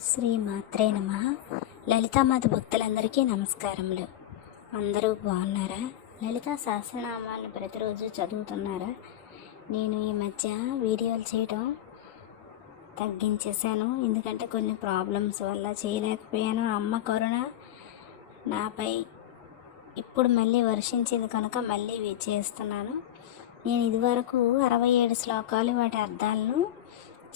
శ్రీ మాత్రే నమ. లలితామాత భక్తులందరికీ నమస్కారములు. అందరూ బాగున్నారా? లలితా సహస్రనామాలను ప్రతిరోజు చదువుతున్నారా? నేను ఈ మధ్య వీడియోలు చేయడం తగ్గించేశాను. ఎందుకంటే కొన్ని ప్రాబ్లమ్స్ వల్ల చేయలేకపోయాను. అమ్మ కరోనా నాపై ఇప్పుడు మళ్ళీ వర్షించింది కనుక మళ్ళీ చేస్తున్నాను నేను ఇదివరకు అరవై ఏడు శ్లోకాలు వాటి అర్థాలను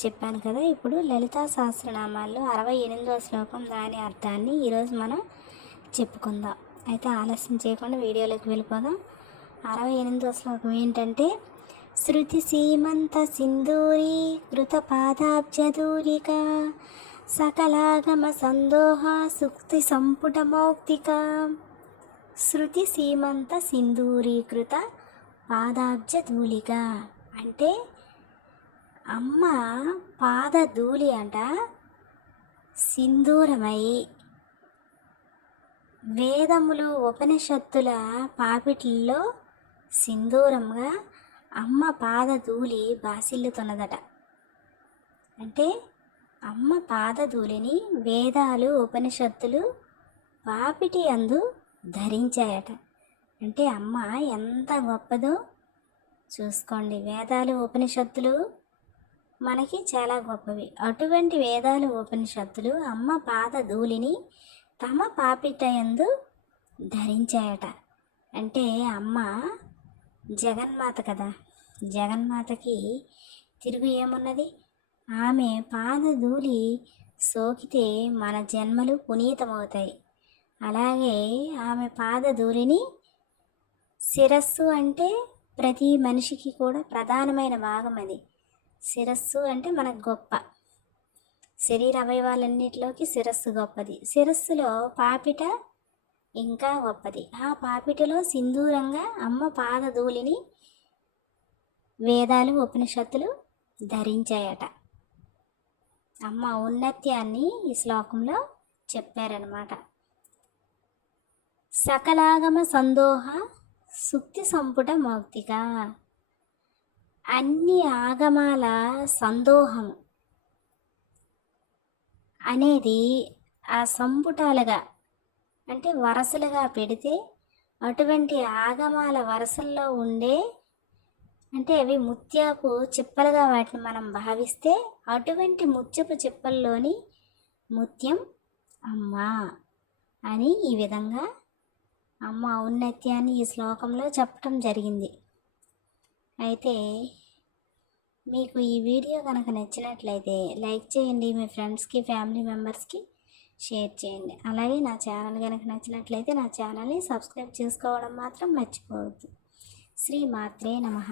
చెప్పాను కదా ఇప్పుడు లలితా సహస్రనామాల్లో అరవై ఎనిమిదవ శ్లోకం దాని అర్థాన్ని ఈరోజు మనం చెప్పుకుందాం. అయితే ఆలస్యం చేయకుండా వీడియోలోకి వెళ్ళిపోదాం. అరవై ఎనిమిదవ శ్లోకం ఏంటంటే శృతి సీమంత సింధూరి కృత పాదాబ్జదూరిక సకలాగమ సందోహ సుక్తి సంపుట మౌక్తిక. శృతి సీమంత సింధూరీకృత పాదాబ్జ ధూళిక అంటే అమ్మ పాద ధూళి అంట. సింధూరమై వేదములు ఉపనిషత్తుల పాపిట్లలో సింధూరంగా అమ్మ పాద ధూళి బాసిల్లుతున్నదట. అంటే అమ్మ పాద ధూళిని వేదాలు ఉపనిషత్తులు పాపిటి అందు ధరించాయట. అంటే అమ్మ ఎంత గొప్పదో చూసుకోండి. వేదాలు ఉపనిషత్తులు మనకి చాలా గొప్పవి. అటువంటి వేదాలు ఉపనిషత్తులు అమ్మ పాద ధూళిని తమ పాపిటయందు ధరించాయట. అంటే అమ్మ జగన్మాత కదా. జగన్మాతకి తిరుగు ఏమున్నది? ఆమె పాద ధూళి సోకితే మన జన్మలు పునీతమవుతాయి. అలాగే ఆమె పాద ధూళిని శిరస్సు అంటే ప్రతి మనిషికి కూడా ప్రధానమైన భాగం అది. శిరస్సు అంటే మనకు గొప్ప. శరీర అవయవాలన్నిటిలోకి శిరస్సు గొప్పది. శిరస్సులో పాపిట ఇంకా గొప్పది. ఆ పాపిటలో సింధూరంగా అమ్మ పాదధూళిని వేదాలు ఉపనిషత్తులు ధరించాయట. అమ్మ ఔన్నత్యాన్ని ఈ శ్లోకంలో చెప్పారనమాట సకలాగమ సందోహ సుక్తి సంపుట మౌక్తిగా అన్ని ఆగమాల సందోహం అనేది ఆ సంపుటాలుగా అంటే వరసలుగా పెడితే అటువంటి ఆగమాల వరసల్లో ఉండే అంటే అవి ముత్యపు చిప్పలుగా వాటిని మనం భావిస్తే అటువంటి ముత్యపు చిప్పల్లోని ముత్యం అమ్మ అని ఈ విధంగా అమ్మ ఔన్నత్యాన్ని ఈ శ్లోకంలో చెప్పటం జరిగింది. అయితే మీకు ఈ వీడియో కనుక నచ్చినట్లయితే లైక్ చేయండి మీ ఫ్రెండ్స్కి ఫ్యామిలీ మెంబర్స్కి షేర్ చేయండి. అలాగే నా ఛానల్ కనుక నచ్చినట్లయితే నా ఛానల్ని సబ్స్క్రైబ్ చేసుకోవడం మాత్రం మర్చిపోవద్దు. శ్రీ మాత్రే నమః.